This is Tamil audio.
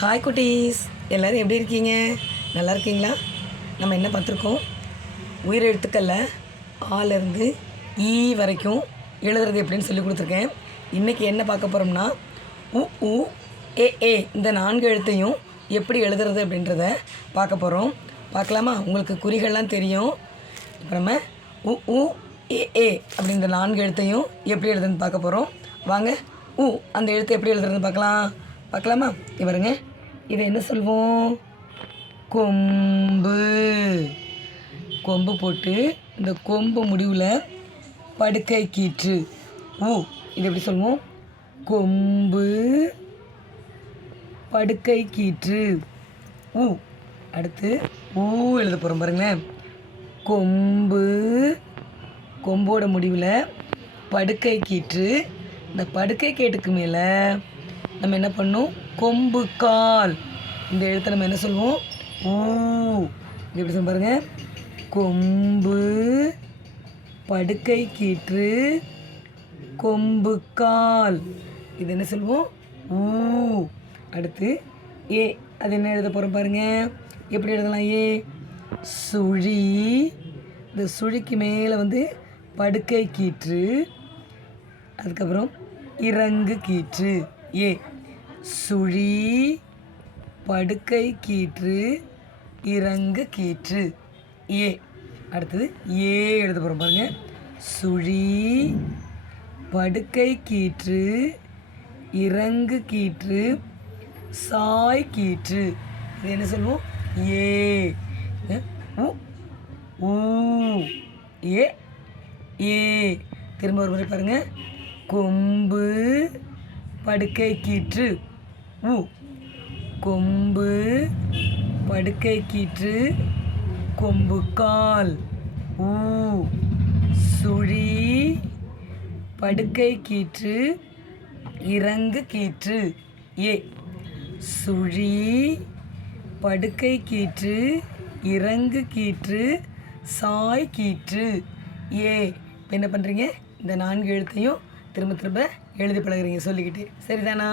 ஹாய் குட்டீஸ். எல்லோரும் எப்படி இருக்கீங்க? நல்லா இருக்கீங்களா? நம்ம என்ன பார்த்துருக்கோம்? உயிரெழுத்துக்களில் ஆலேருந்து ஈ வரைக்கும் எழுதுறது எப்படின்னு சொல்லி கொடுத்துருக்கேன். இன்றைக்கி என்ன பார்க்க போகிறோம்னா உ உ ஏ ஏ இந்த நான்கு எழுத்தையும் எப்படி எழுதுறது அப்படின்றத பார்க்க போகிறோம் பார்க்கலாமா? உங்களுக்கு குறிகள்லாம் தெரியும். இப்போ நம்ம உ உ ஏ ஏ அப்படின்ற நான்கு எழுத்தையும் எப்படி எழுதுன்னு பார்க்க போகிறோம் வாங்க உ அந்த எழுத்து எப்படி எழுதுறதுன்னு பார்க்கலாம். பார்க்கலாமா? இவருங்க இதை என்ன சொல்வோம்? கொம்பு. கொம்பு போட்டு இந்த கொம்பு முடிவில் படுக்கை கீற்று. ஊ இது எப்படி சொல்லுவோம் கொம்பு. படுக்கை கீற்று. ஊ அடுத்து ஊ எழுத போகிறோம் பாருங்களேன். கொம்பு. கொம்போட முடிவில் படுக்கை கீற்று. இந்த படுக்கை கேட்டுக்கு மேலே நம்ம என்ன பண்ணும்? கொம்பு கால். இந்த எழுத்தை நம்ம என்ன சொல்லுவோம்? ஊ. இது எப்படி சொல்ல பாருங்க? கொம்பு படுக்கை கீற்று கொம்பு கால். இது என்ன சொல்லுவோம்? ஊ. அடுத்து ஏ. அது என்ன எழுத போகிறோம் பாருங்க? எப்படி எழுதலாம் ஏ? சுழி. இந்த சுழிக்கு மேலே வந்து படுக்கை கீற்று அதுக்கப்புறம் இறங்கு கீற்று. ஏ சுழி படுக்கை கீற்று இறங்கு கீற்று. ஏ அடுத்தது ஏ எழுத போகிறோம் பாருங்க. சுழி படுக்கை கீற்று இறங்கு கீற்று சாய் கீற்று. இது என்ன சொல்லுவோம்? ஏ. உ ஊ. ஏ ஏ. திரும்ப ஒரு முறை பாருங்கள் கொம்பு படுக்கை கீற்று உ கொம்பு படுக்கை கீற்று கொம்பு கால் ஊ. சுழி. படுக்கை கீற்று இறங்கு கீற்று ஏ. சுழி. படுக்கை கீற்று இறங்கு கீற்று சாய் கீற்று ஏ. இப்போ என்ன பண்ணுறீங்க இந்த நான்கு எழுத்தையும் திரும்ப திரும்ப எழுதி பழகுறீங்க சொல்லிக்கிட்டு. சரிதானா?